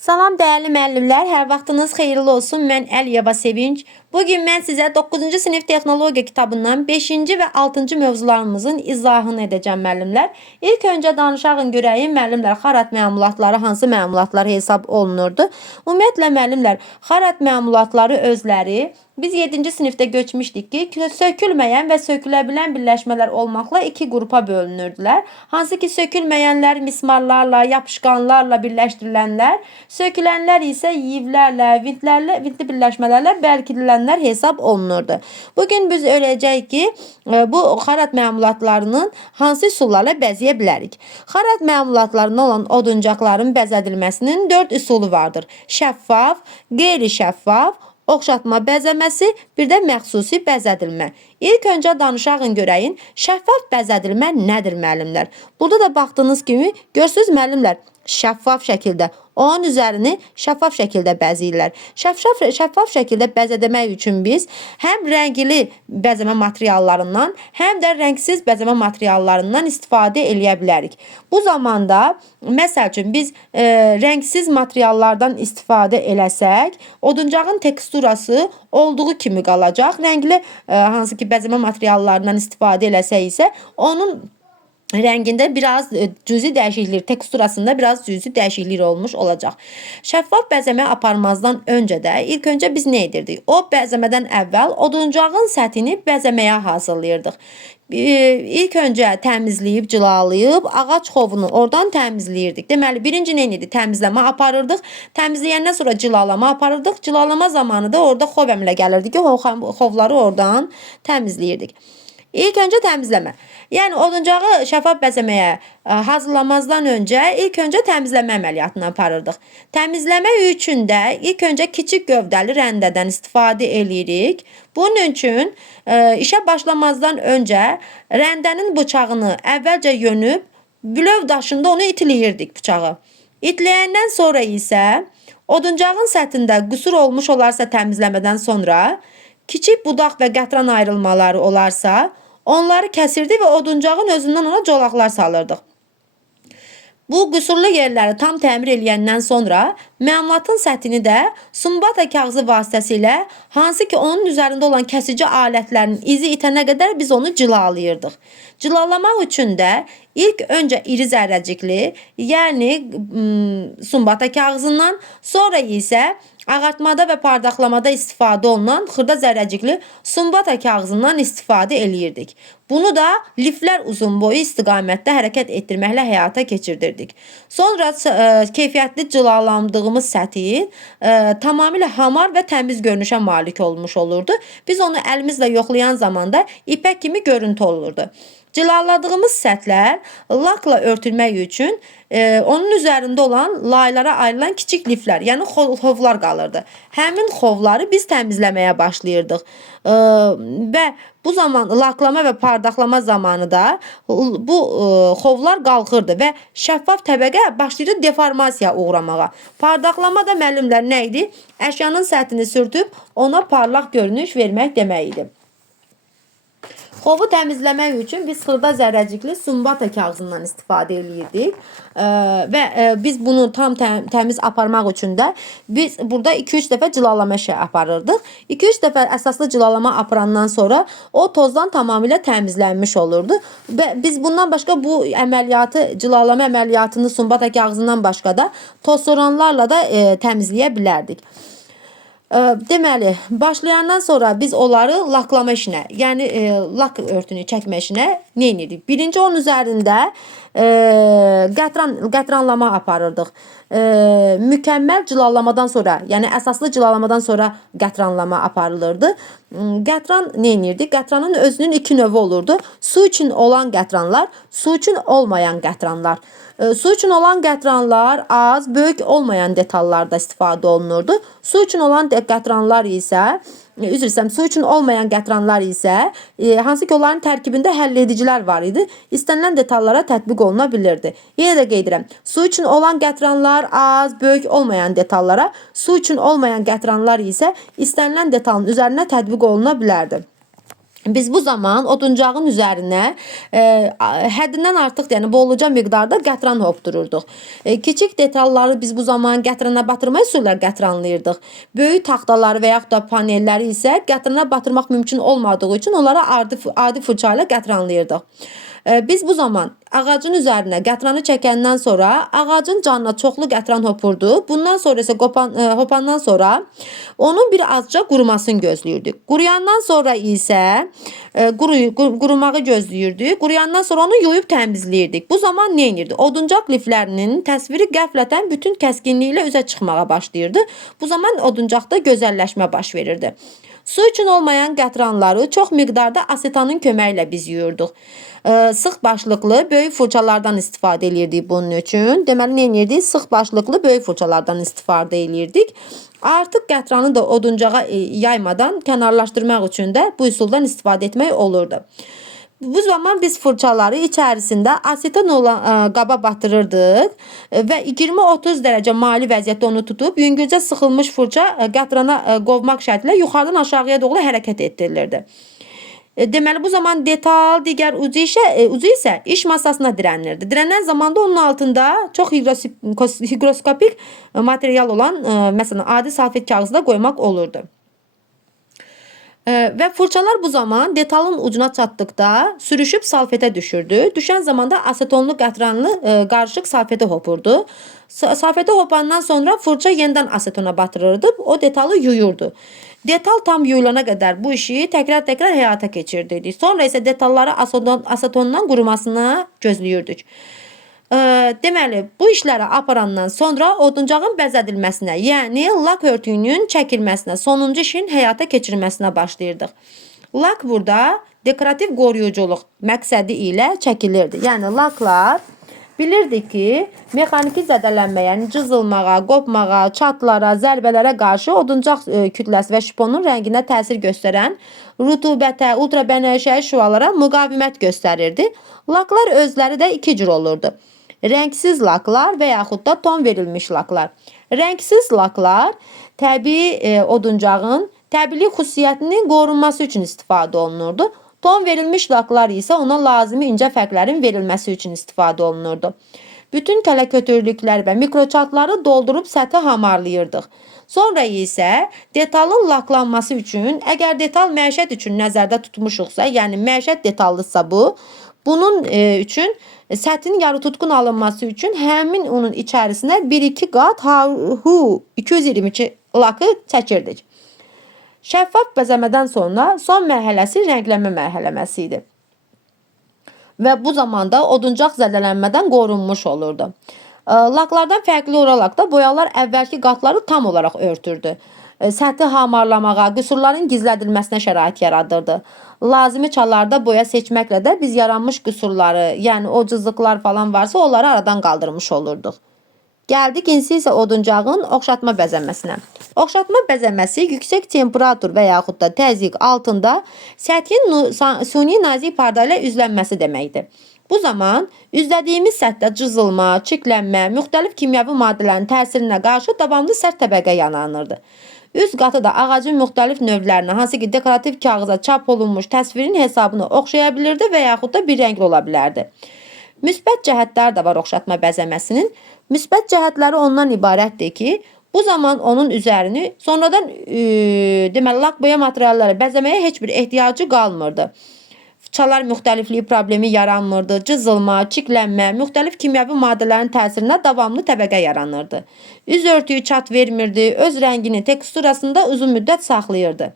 Salam dəyərli müəllimlər, hər vaxtınız xeyirli olsun. Mən Əliyeva Sevinç. Bugün mən sizə 9-cu sinif texnologiya kitabından 5-ci və 6-cı mövzularımızın izahını edəcəm müəllimlər. İlk öncə danışağın görəyim müəllimlər, xarat məmulatları hansı məmulatlar hesab olunurdu? Ümumiyyətlə müəllimlər, xarat məmulatları özləri biz 7-ci sinifdə göçmüşdük ki, sökülməyən və sökülə bilən birləşmələr olmaqla iki qrupa bölünürdülər. Hansı ki, sökülməyənlər mismarlarla, yapışqanlarla birləşdirilənlər, sökülənlər isə yivlərlə, vintli birləşmələrlə bərkidilənlər hesab olunurdu. Bugün biz öyrənəcəyik ki, bu xarat məmulatlarının hansı üsullarla bəzəyə bilərik. Xarat məmulatlarında olan oduncaqların bəzədilməsinin 4 üsulu vardır. Şəffaf, qeyri-şəffaf, oxşatma bəzəməsi, bir də məxsusi bəzədilmə. İlk öncə danışağın görəyin, şəffaf bəzədilmə nədir müəllimlər? Burada da baxdığınız kimi, görsünüz müəllimlər, şəffaf şəkildə, onun üzərini şəffaf şəkildə bəzəyirlər. Şəffaf şəkildə bəzəmək üçün biz həm rəngli bəzəmə materiallarından, həm də rəngsiz bəzəmə materiallarından istifadə eləyə bilərik. Bu zamanda, məsəl üçün, biz rəngsiz materiallardan istifadə eləsək, oduncağın teksturası olduğu kimi qalacaq. Rəngli hansı ki bəzəmə materiallarından istifadə eləsək isə, onun rəngində biraz cüzi dəyişiklik, teksturasında biraz cüzi dəyişiklik olmuş olacaq. Şəffaf bəzəmə aparmazdan öncə də ilk öncə biz nə edirdik? O bəzəmədən əvvəl oduncağın səthini bəzəməyə hazırlayırdıq. İlk öncə təmizləyib, cilalayıb, ağac xovunu oradan təmizləyirdik. Deməli, birinci nə idi? Təmizləmə aparırdıq. Təmizləyəndən sonra cilalama aparırdıq. Cilalama zamanı da orada xov əmlə gəlirdi ki, xovları oradan təmizləyirdik. İlk öncə təmizləmə. Yəni, oduncağı şəffaf bəzəməyə hazırlamazdan öncə ilk öncə təmizləmə əməliyyatını aparırdıq. Təmizləmə üçün də ilk öncə kiçik gövdəli rəndədən istifadə edirik. Bunun üçün işə başlamazdan öncə rəndənin bıçağını əvvəlcə yönüb, bülöv daşında onu itiləyirdik bıçağı. İtiləyəndən sonra isə oduncağın səthində qüsur olmuş olarsa təmizləmədən sonra, kiçik budaq və qətran ayrılmaları olarsa, onları kəsirdik və oduncağın özündən ona colaqlar salırdıq. Bu qüsurlu yerləri tam təmir eləyəndən sonra məmulatın səthini də sumbata kağızı vasitəsilə hansı ki onun üzərində olan kəsici alətlərin izi itənə qədər biz onu cilalayırdıq. Cilalamaq üçün də ilk öncə iri zərrəcikli, yəni sumbata kağızından, sonra isə ağartmada və pardaqlamada istifadə olunan xırda zərrəcikli sumbata kağızından istifadə eləyirdik. Bunu da liflər uzun boyu istiqamətdə hərəkət etdirməklə həyata keçirdirdik. Sonra keyfiyyətli cilalandığımız səthi tamamilə hamar və təmiz görünüşə malik olmuş olurdu. Biz onu əlimizlə yoxlayan zamanda ipək kimi görüntü olurdu. Cilaladığımız səthlər lakla örtülmək üçün onun üzərində olan laylara ayrılan kiçik liflər, yəni xovlar qalırdı. Həmin xovları biz təmizləməyə başlayırdıq. Və bu zaman laklama və pardaqlama zamanı da bu xovlar qalxırdı və şəffaf təbəqə başlayırdı deformasiya uğramağa. Pardaqlama da müəllimlər nə idi? Əşyanın səthini sürtüb ona parlaq görünüş vermək demək idi. Xovu təmizləmək üçün biz xırda zərrəcikli sumbata kağızından istifadə edirdik və biz bunu tam təmiz aparmaq üçün də biz burada 2-3 dəfə cilalama aparırdıq. 2-3 dəfə əsaslı cilalama aparandan sonra o tozdan tamamilə təmizlənmiş olurdu və biz bundan başqa bu əməliyyatı, cilalama əməliyyatını sumbata kağızından başqa da toz soranlarla da təmizləyə bilərdik. Deməli, başlayandan sonra biz onları laklama işinə, yəni lak örtünü çəkmə işinə nə edirdik? Birinci onun üzərində qətranlama aparırdıq. Mükəmməl cilalamadan sonra, yəni əsaslı cilalamadan sonra qətranlama aparılırdı. Qətran nə edirdik? Qətranın özünün iki növü olurdu. Su üçün olan qətranlar, su üçün olmayan qətranlar. Su üçün olan qətranlar az, böyük olmayan detallarda istifadə olunurdu. Su üçün olan qətranlar isə, su üçün olmayan qətranlar isə, hansı ki onların tərkibində həlledicilər var idi, istənilən detallara tətbiq oluna bilirdi. Yenə də qeyd edirəm, su üçün olan qətranlar az, böyük olmayan detallara, su üçün olmayan qətranlar isə istənilən detalın üzərinə tətbiq oluna bilərdi. Biz bu zaman oduncağın üzərinə həddindən artıq, yəni bolluca miqdarda qətran hopdururduq. Kiçik detalları biz bu zaman qətrana batırma üsullar qətranlayırdıq. Böyük taxtaları və yaxud da panelləri isə qətrana batırmaq mümkün olmadığı üçün onlara adi fırça ilə qətranlayırdıq. Biz bu zaman ağacın üzərinə qətranı çəkəndən sonra ağacın canına çoxlu qətran hopurdu. Bundan sonra isə hopandan sonra onun bir azca qurumasını gözləyirdik. Quruyandan sonra isə qurumağı gözləyirdik. Quruyandan sonra onu yuyub təmizləyirdik. Bu zaman nə edirdi? Oduncaq liflərinin təsviri qəflətən bütün kəskinliyi ilə üzə çıxmağa başlayırdı. Bu zaman oduncaqda gözəlləşmə baş verirdi. Su üçün olmayan qətranları çox miqdarda asetanın köməyi ilə biz yuyurduq. Sıx başlıqlı böyük fırçalardan istifadə edirdik bunun üçün. Deməli, nə edirdik? Sıx başlıqlı böyük fırçalardan istifadə edirdik. Artıq qətranı da oduncağa yaymadan kənarlaşdırmaq üçün də bu üsuldan istifadə etmək olurdu. Bu zaman biz fırçaları içərisində aseton olan qaba batırırdıq və 20-30 dərəcə maili vəziyyətdə onu tutub yüngülcə sıxılmış fırça qətrana qovmaq şərtilə yuxarıdan aşağıya doğru hərəkət etdirilirdi. Deməli, bu zaman detal, digər ucu isə iş masasına dirənirdi. Dirənən zamanda onun altında çox higroskopik material olan, məsələn, adi salfet kağızı da qoymaq olurdu. Və fırçalar bu zaman detalın ucuna çatdıqda sürüşüb salfetə düşürdü. Düşən zamanda asetonlu qətranlı qarışıq salfetə hopurdu. Salfetə hopandan sonra fırça yenidən asetona batırırdı. O detalı yuyurdu. Detal tam yuyulana qədər bu işi təkrar həyata keçirdirdik. Sonra isə detalları asetondan qurumasını gözləyirdik. Deməli, bu işləri aparandan sonra oduncağın bəzədilməsinə, yəni lak örtüyünün çəkilməsinə, sonuncu işin həyata keçirilməsinə başlayırdıq. Lak burada dekorativ qoruyuculuq məqsədi ilə çəkilirdi. Yəni laklar bilirdik ki, mexaniki zədələnmə, yəni cızılmağa, qopmağa, çatlara, zərbələrə qarşı oduncaq kütləsi və şiponun rənginə təsir göstərən rütubətə, ultrabənövşəyi şüalara müqavimət göstərirdi. Laklar özləri də iki cür olurdu. Rəngsiz laklar və yaxud da ton verilmiş laklar. Rəngsiz laklar təbii oduncağın təbiilik xüsusiyyətinin qorunması üçün istifadə olunurdu. Ton verilmiş laklar isə ona lazımi incə fərqlərin verilməsi üçün istifadə olunurdu. Bütün kələkötürlüklər və mikroçatları doldurub səthi hamarlayırdıq. Sonra isə detalın laklanması üçün, əgər detal məişət üçün nəzərdə tutmuşuqsa, yəni məişət detallısa bu, bunun üçün səthin yarıtutqun alınması üçün həmin onun içərisinə 1-2 qat 222 lakı çəkirdik. Şəffaf bəzəmədən sonra son mərhələsi rənglənmə mərhələməsi idi. Və bu zamanda oduncaq zədələnmədən qorunmuş olurdu. Laklardan fərqli olaraq da boyalar əvvəlki qatları tam olaraq örtürdü. Səthi hamarlamağa, qüsurların gizlədilməsinə şərait yaradırdı. Lazımi çallarda boya seçməklə də biz yaranmış qüsurları, yəni o cızıqlar falan varsa onları aradan qaldırmış olurduq. Gəldik insi isə oduncağın oxşatma bəzəməsinə. Oxşatma bəzəməsi yüksək temperatur və yaxud da təzyiq altında səthin suni nazik parda ilə üzlənməsi deməkdir. Bu zaman üzlədiyimiz səthdə cızılma, çiklənmə, müxtəlif kimyəvi maddələrin təsirinə qarşı davamlı sərt təbəqə yaranırdı. Üst qatı da ağacın müxtəlif növlərinə, hansı ki dekorativ kağıza çap olunmuş təsvirin hesabını oxşaya bilirdi və yaxud da bir rəngli ola bilərdi. Müsbət cəhətlər də var oxşatma bəzəməsinin. Müsbət cəhətləri ondan ibarətdir ki, bu zaman onun üzərini sonradan deməli lak boya materialları bəzəməyə heç bir ehtiyacı qalmırdı. Çalar müxtəlifliyi problemi yaranmırdı, cızılma, çiklənmə, müxtəlif kimyəvi maddələrin təsirinə davamlı təbəqə yaranırdı. Üz örtüyü çat vermirdi, öz rəngini, teksturasında uzun müddət saxlayırdı.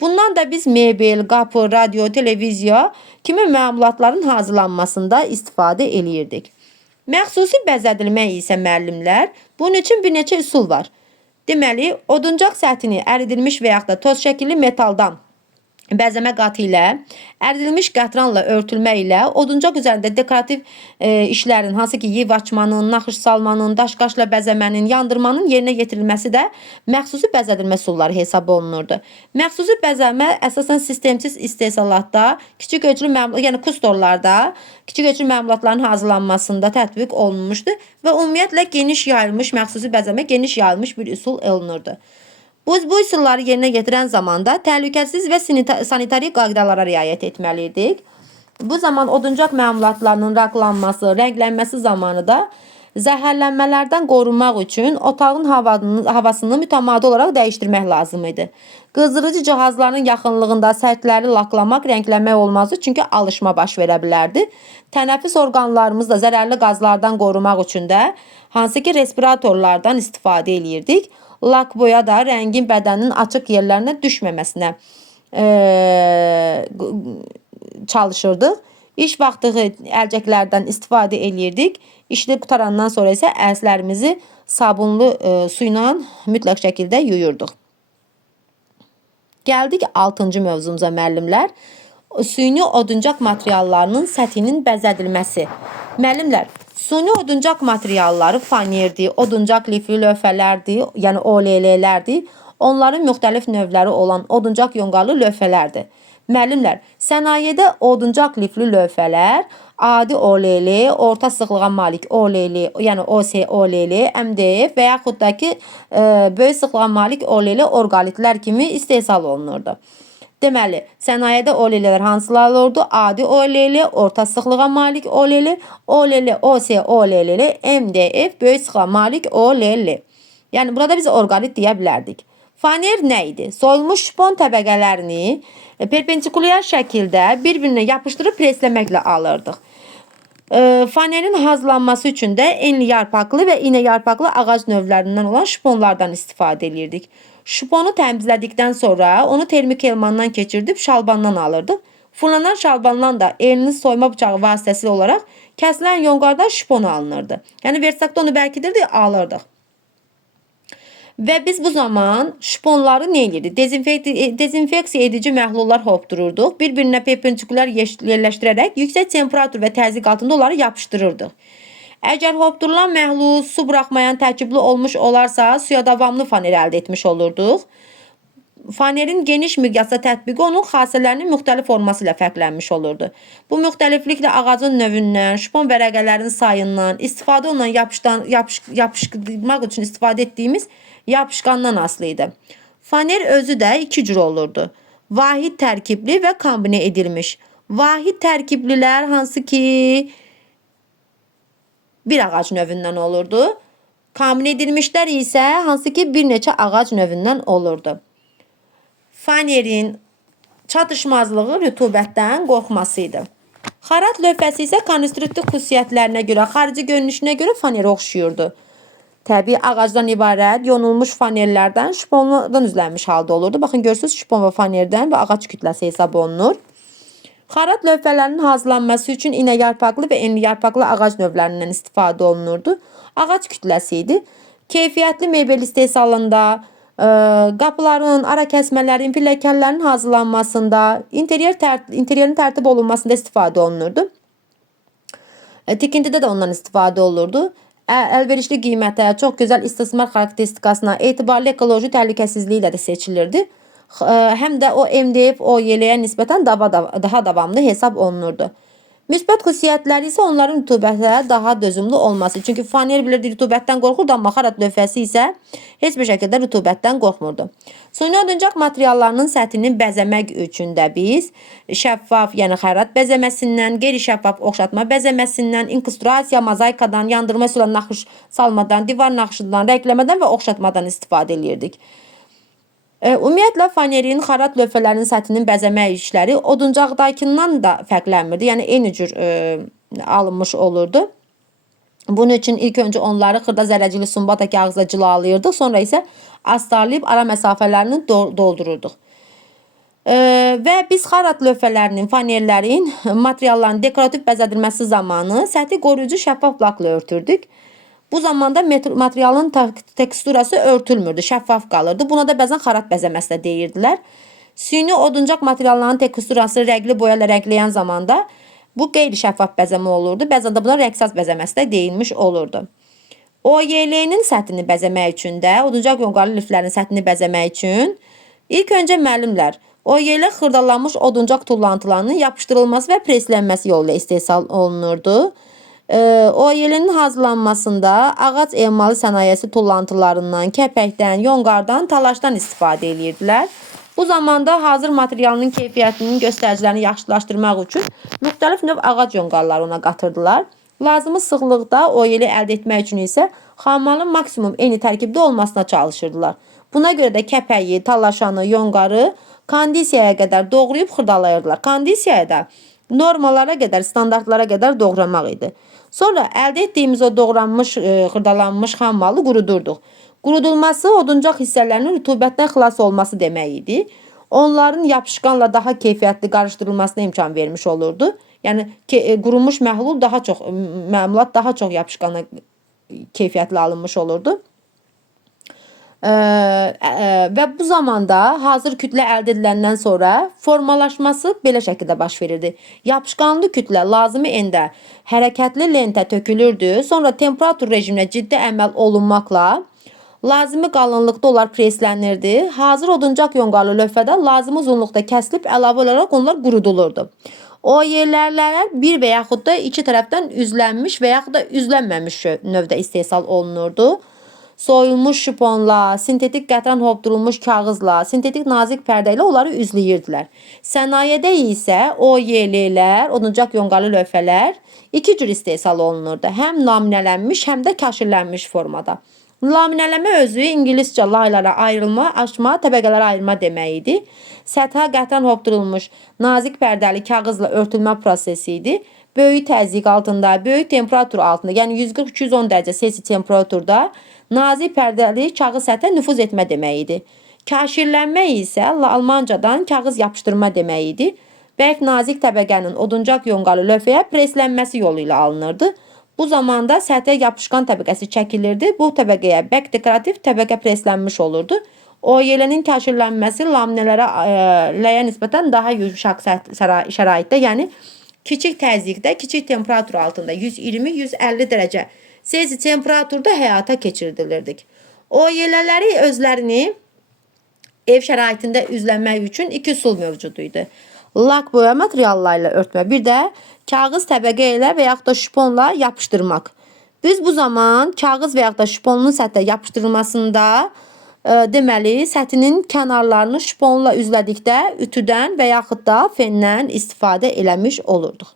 Bundan da biz mebel, qapı, radio, televiziya kimi məmulatların hazırlanmasında istifadə eləyirdik. Məxsusi bəzədilmə isə müəllimlər, bunun üçün bir neçə üsul var. Deməli, oduncaq səthini əridilmiş və yaxud da toz şəkilli metaldan bəzəmə qatı ilə, əridilmiş qətranla örtülmə ilə oduncaq üzərində dekorativ işlərin, hansı ki yiv açmanın, naxış salmanın, daşqaşla bəzəmənin, yandırmanın yerinə yetirilməsi də məxsusi bəzədilmə üsulları hesab olunurdu. Məxsusi bəzəmə əsasən sistemsiz istehsalatda, kiçik ölçülü məmulat, yəni kustorlarda kiçik ölçülü məmulatların hazırlanmasında tətbiq olunmuşdu və ümumiyyətlə geniş yayılmış məxsusi bəzəmə geniş yayılmış bir üsul olunurdu. Bu üsulları yerinə yetirən zamanda təhlükəsiz və sanitari qaydalara riayət etməliydik. Bu zaman oduncaq məmulatlarının raqlanması, rənglənməsi zamanı da zəhərlənmələrdən qorunmaq üçün otağın havasını mütəmadi olaraq dəyişdirmək lazım idi. Qızdırıcı cihazların yaxınlığında sərtləri laklamaq, rənglənmək olmazdı, çünki alışma baş verə bilərdi. Tənəffüs orqanlarımızı da zərərli qazlardan qorumaq üçün də hansı ki respiratorlardan istifadə eləyirdik. Lak boya da rəngin bədənin açıq yerlərinə düşməməsinə çalışırdıq. İş vaxtı əlcəklərdən istifadə eləyirdik. İşini qutarandan sonra isə əlslərimizi sabunlu su ilə mütləq şəkildə yuyurduq. Gəldik 6-cı mövzumuza müəllimlər. Süni oduncaq materiallarının səthinin bəzədilməsi. Müəllimlər, süni oduncaq materialları fanerdir, oduncaq lifli lövhələrdir, yəni OLL-lərdir. Onların müxtəlif növləri olan oduncaq yonqalı lövhələrdir. Müəllimlər, sənayedə oduncaq lifli lövhələr adi OLL, orta sıxlığa malik OLL, yəni OSOLL, MDF və yaxud da ki böyük sıxlığa malik OLL orqalitlər kimi istehsal olunurdu. Deməli, sənayedə OLL-lər hansılar olurdu? Adi OLL, orta sıxlığa malik OLL, OLL, OSOLL, MDF, böyük sıxlığa malik OLL. Yəni, burada biz orqalit deyə bilərdik. Faner nə idi? Soyulmuş şpon təbəqələrini perpendikulyar şəkildə bir-birinə yapışdırıb presləməklə alırdıq. Fanerin hazırlanması üçün də enli yarpaqlı və iynə yarpaqlı ağac növlərindən olan şponlardan istifadə edirdik. Şponu təmizlədikdən sonra onu termik elmandan keçirdib şalbandan alırdıq. Fırlanan şalbandan da elini soyma bıçağı vasitəsilə olaraq kəsilən yonqardan şponu alınırdı. Yəni versakda onu bərkidirdik, alırdıq. Və biz bu zaman şponları nə edirdik? Dezinfeksiya edici məhlullar hopdururduq. Bir-birinə perpendikulyar yerləşdirərək yüksək temperatur və təzyiq altında onları yapışdırırdıq. Əgər hopdurulan məhlul su buraxmayan tərkibli olmuş olarsa, suya davamlı faner əldə etmiş olurduq. Fanerin geniş miqyasda tətbiqi onun xassələrinin müxtəlif forması ilə fərqlənmiş olurdu. Bu müxtəlifliklə ağacın növündən, şpon vərəqələrinin sayından, istifadə olunan yapışdırmaq üçün istifadə etdiyimiz yapışqandan asılı idi. Faner özü də iki cür olurdu. Vahid tərkibli və kombinə edilmiş. Vahid tərkiblilər hansı ki bir ağac növündən olurdu. Kombinə edilmişlər isə hansı ki bir neçə ağac növündən olurdu. Fanerin çatışmazlığı rütubətdən qorxması idi. Xarat lövhəsi isə konstruktiv xüsusiyyətlərinə görə, xarici görünüşünə görə fanerə oxşuyurdu. Təbii ağacdan ibarət yonulmuş fanerlərdən şpondan üzlənmiş halda olurdu. Baxın, görürsünüz, şpon və fanerdən və ağac kütləsi hesab olunur. Xarat lövhələrinin hazırlanması üçün iynə yarpaqlı və enli yarpaqlı ağac növlərindən istifadə olunurdu. Ağac kütləsi idi. Keyfiyyətli mebel istehsalında, qapıların, ara kəsmələrin, pilləkənlərin hazırlanmasında, interyerin tərtib olunmasında istifadə olunurdu. Tikintidə də ondan istifadə olurdu. Əlverişli qiymətə, çox gözəl istismar xarakteristikasına, etibarlı ekoloji təhlükəsizliyi ilə də seçilirdi. Həm də o MDF, OLL-yə nisbətən daha davamlı hesab olunurdu. Müsbət xüsusiyyətləri isə onların rütubətə daha dözümlü olması. Çünki faner bilirdi rütubətdən qorxurdu, amma xarat lövhəsi isə heç bir şəkildə rütubətdən qorxmurdu. Süni oduncaq materiallarının səthini bəzəmək üçün də biz şəffaf, yəni xarat bəzəməsindən, qeyri-şəffaf oxşatma bəzəməsindən, inkusturasiya, mozaikadan, yandırma üsulə naxış salmadan, divar naxışından, rəngləmədən və oxşatmadan istifadə edirdik. Ümumiyyətlə, fanerin xarat lövhələrinin səthinin bəzəmək işləri oduncaqdakindən da fərqlənmirdi. Yəni, eyni cür alınmış olurdu. Bunun üçün ilk öncə onları xırda zərrəcili sumbata kağızla cilalayırdıq. Sonra isə astarlayıb ara məsafələrini doldururduq. Və biz xarat lövhələrinin, fanerlərin, materialların dekorativ bəzədilməsi zamanı səthi qoruyucu şəffaf lakla örtürdük. Bu zamanda materialın teksturası örtülmürdü, şəffaf qalırdı. Buna da bəzən xarat bəzəməsi də deyirdilər. Süni oduncaq materialların teksturası rəngli boya ilə rəngləyən zamanda bu qeyri-şəffaf bəzəmə olurdu. Bəzən də buna rəngsaz bəzəməsi də deyilmiş olurdu. OYL-nin səthini bəzəmək üçün də, oduncaq yonqalı liflərin səthini bəzəmək üçün ilk öncə müəllimlər OYL xırdalanmış oduncaq tullantılarının yapışdırılması və preslənməsi yolu ilə istehsal olunurdu. OYL-nin hazırlanmasında ağac emalı sənayesi tullantılarından, kəpəkdən, yonqardan, talaşdan istifadə edirdilər. Bu zamanda hazır materialının keyfiyyətinin göstəricilərini yaxşılaşdırmaq üçün müxtəlif növ ağac yonqarları ona qatırdılar. Lazımı sıxlıqda OYL-i əldə etmək üçün isə xammalın maksimum eyni tərkibdə olmasına çalışırdılar. Buna görə də kəpəyi, talaşanı, yonqarı kondisiyaya qədər doğrayıb xırdalayırdılar. Kondisiyaya da normalara qədər, standartlara qədər doğramaq idi. Sonra əldə etdiyimiz o doğranmış, xırdalanmış xammalı qurudurduq. Qurudulması oduncaq hissələrinin rütubətdən xilas olması demək idi. Onların yapışqanla daha keyfiyyətli qarışdırılmasına imkan vermiş olurdu. Yəni qurumuş məmulat daha çox yapışqanla keyfiyyətli alınmış olurdu. Və bu zamanda hazır kütlə əldə ediləndən sonra formalaşması belə şəkildə baş verirdi. Yapışqanlı kütlə lazımi endə hərəkətli lentə tökülürdü. Sonra temperatur rejiminə ciddi əməl olunmaqla lazımi qalınlıqda onlar preslənirdi. Hazır oduncaq yonqarlı lövhədə lazımi uzunluqda kəsilib əlavə olaraq onlar qurudulurdu. OYL-lər bir və yaxud da iki tərəfdən üzlənmiş və yaxud da üzlənməmiş növdə istehsal olunurdu. Soyulmuş şiponla, sintetik qətran hopdurulmuş kağızla, sintetik nazik pərdə ilə onları üzləyirdilər. Sənayedə isə OYL-lər, oduncaq yonqarlı lövhələr iki cür istehsal olunurdu. Həm laminələnmiş, həm də kaşirlənmiş formada. Laminələmə özü ingiliscə laylara ayrılma, açma, təbəqələrə ayırma demək idi. Səthə qətran hopdurulmuş nazik pərdəli kağızla örtülmə prosesi idi. Böyük təzyiq altında, böyük temperatur altında, yəni 140-210 dərəcə Selsi temperaturda nazik pərdəli kağız səthə nüfuz etmə demək idi. Kaşirlənmə isə Almancadan kağız yapışdırma demək idi. Bərk nazik təbəqənin oduncaq yonqarlı lövhəyə preslənməsi yolu ilə alınırdı. Bu zamanda səthə yapışqan təbəqəsi çəkilirdi. Bu təbəqəyə bərk dekorativ təbəqə preslənmiş olurdu. OYL-nin kaşirlənməsi laminələrə nisbətən daha yumşaq şəraitdə, yəni kiçik təzyiqdə, kiçik temperatur altında 120-150 dərəcə Selsi temperaturda həyata keçirdilirdik. OYL-ləri özlərini ev şəraitində üzlənmək üçün iki üsul mövcud idi. Lak boya materiallarıyla örtmə, bir də kağız təbəqə ilə və yaxud da şiponla yapışdırmaq. Biz bu zaman kağız və yaxud da şiponun səthə yapışdırılmasında deməli səthinin kənarlarını şiponla üzlədikdə ütüdən və yaxud da fendən istifadə eləmiş olurduq.